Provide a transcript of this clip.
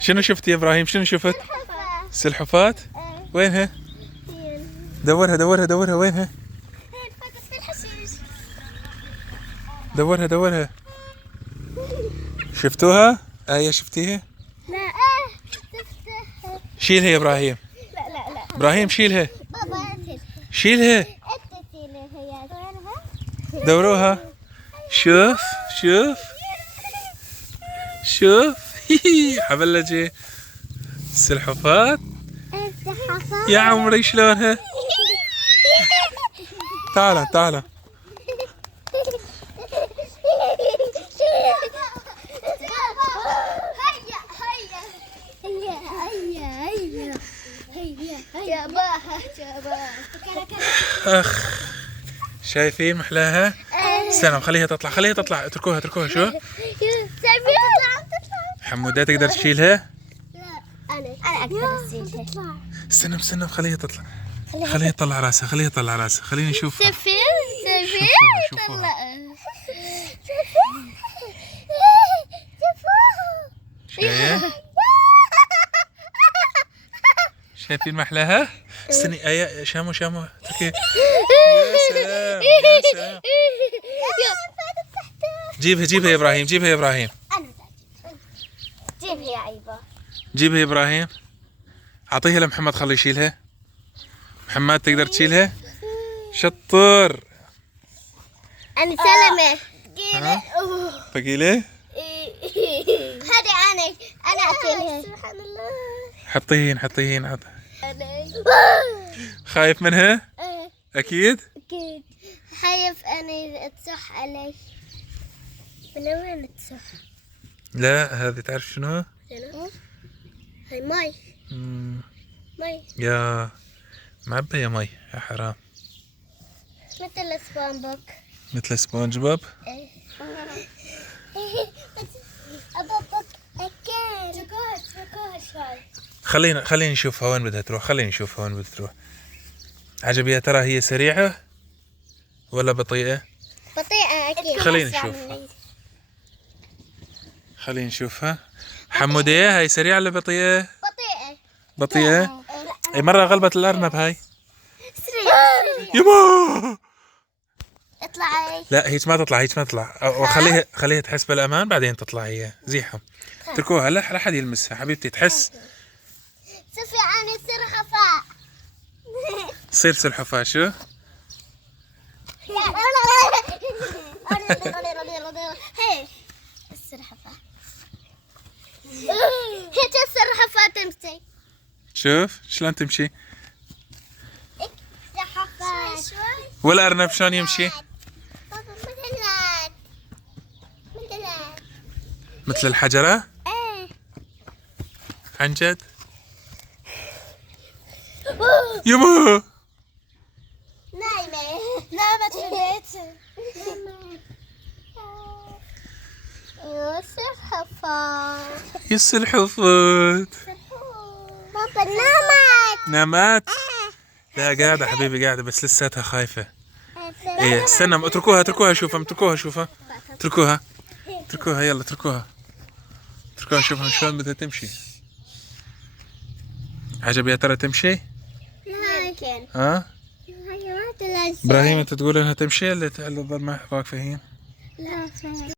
شنو شفت يا ابراهيم؟ شنو شفت؟ سلحفات؟ وينها؟ دورها دورها دورها، وينها؟ دورها دورها. شفتوها؟ آية شفتيها؟ لا شفتها. شيلها يا ابراهيم. لا ابراهيم شيلها. بابا شيلها. انت شيلها هي. دوروها. شوف شوف شوف. حبلجي السلحفات. يا عمري شلونها؟ تعال تعال. اخ شايفين محلاها؟ استنى خليها تطلع، خليها تطلع، اتركوها اتركوها. شو حمودة تقدر تشيلها؟ لا انا اقدر اشيلها. استنى استنى خليها تطلع، خليها تطلع راسها، خليها تطلع راسها، خليني نشوفها. سفير شوفوها. شايف؟ شايفين محلاها؟ استني آية، شامو شامو تركي. يا سلام يا سلام. جيبها جيبها يا ابراهيم، جيبها يا ابراهيم. جيبها يا عيبة. جيبها يا ابراهيم. اعطيها لمحمد خليه يشيلها. محمد تقدر تشيلها؟ شطر. انا سلمة. ثقيلة؟ هذه انا اشيلها. سبحان الله. حطيهن حطيهن حط. خايف منها؟ اكيد؟ اكيد. خايف اني تصح علي. من وين تصح؟ لا هذه تعرف شنو؟ هاي مي. مي يا معبية مي يا حرام. مثل سبون بوك. مثل سبونج بوب. خلينا نشوفها وين بدها تروح، خلينا نشوفها وين بدها تروح. عجب يا ترى هي سريعة ولا بطيئة؟ بطيئة أكيد. خلينا نشوفها. خلينا نشوفها. حمودية هاي سريعة ولا بطيئة؟ بطيئة. بطيئة؟ اي مرة غلبت الأرنب هاي. سريعة. يما اطلعي. لا هيك ما تطلع، هيك ما تطلع. خليها تحس بالأمان بعدين تطلع هي. زيحهم. اتركوها لا حد يلمسها حبيبتي تحس. شوفي أنا سلحفاة. تصير سلحفاة شو؟ هي السلحفاة. هيك السلحفاة تمشي. شوف شلون تمشي. سلحفاة. والأرنب شلون يمشي؟ مثل الحجرة؟ ايه. عن جد؟ يما نايمة. نامت في البيت. يا سلحفاة. يا السلحفاة. بابا نامت. نامت؟ لا قاعدة حبيبي قاعدة بس لساتها خايفة. ايه استنى اتركوها اتركوها شوفها اتركوها شوفها اتركوها اتركوها يلا اتركوها اتركوها شوفها شلون بدها تمشي. عجب يا ترى تمشي؟ يمكن. ها؟ هي ما تلزق. ابراهيم انت تقول انها تمشي اللي تظل ما واقفة هين؟ لا.